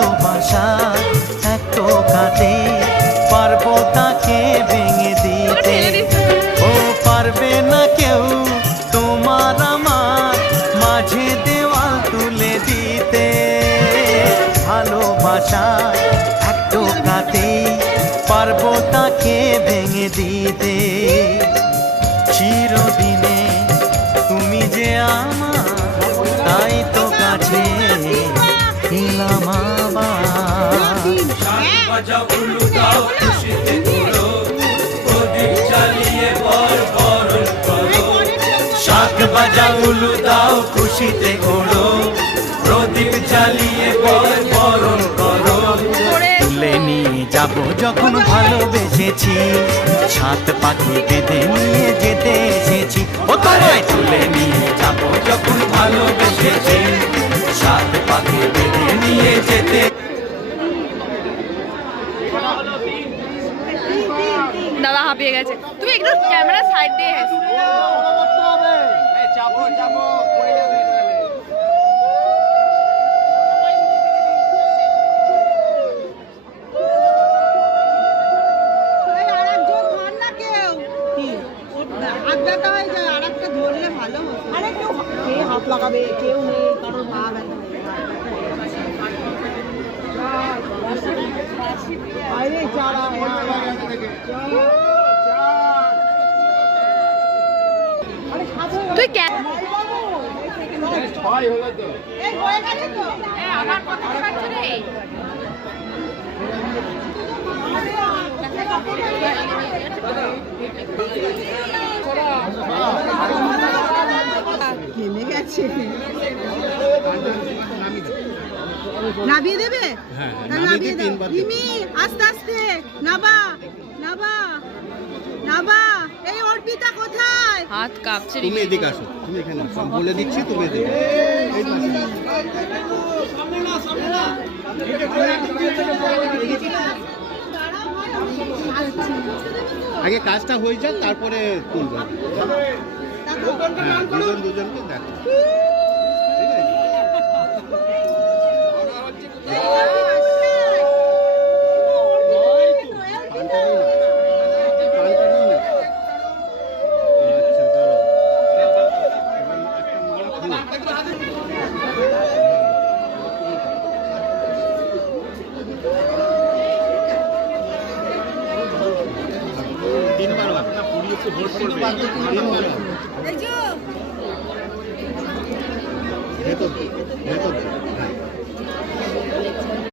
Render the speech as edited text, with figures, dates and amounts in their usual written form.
ভালোবাসা এক টোকাতে পারবো তাকে ভেঙে দিতে। ও পারবে না কেউ তোমার আমার মাঝে দেওয়াল তুলে দিতে। ভালোবাসা এক টোকাতে পারবো তাকে ভেঙে দিতে। চিরদিনে তুমি যে আমার, তাই তো কাছে এলাম আবার। শাক বাজা উলু দাও খুশিতে ওড়ো, প্রদীপ জ্বালিয়ে বরণ করো। তুলে নিয়ে যাবো যখন ভালোবেসেছি, সাত পাখি বেঁধে নিয়ে যেতে এসেছি। ও তোমায় তুলে নিয়ে যাবো যখন ভালোবেসেছি, সাত পাখি বেঁধে নিয়ে যেতে। দাদা হাঁপিয়ে গেছে, তুমি একটু ক্যামেরা সাইড দিয়ে হাত লাগাবে কেউ নেই, কারণ ভাগ তুই কেমে গেছে, নাবিয়ে দেবে? নাবিয়ে দেবে রিমি, আস্তে আস্তে নাবা নাবা নাবা। এই অর্পিতা কোথায়? হাত কাঁপছে। তুমি এদিকে আসো, তুমি এখানে সব বলে দিচ্ছি, তুমি এদিকে। আগে কাজটা হয়ে যাক, তারপরে তুলবে। হ্যাঁ, দুজনকে দেখ। ভেতর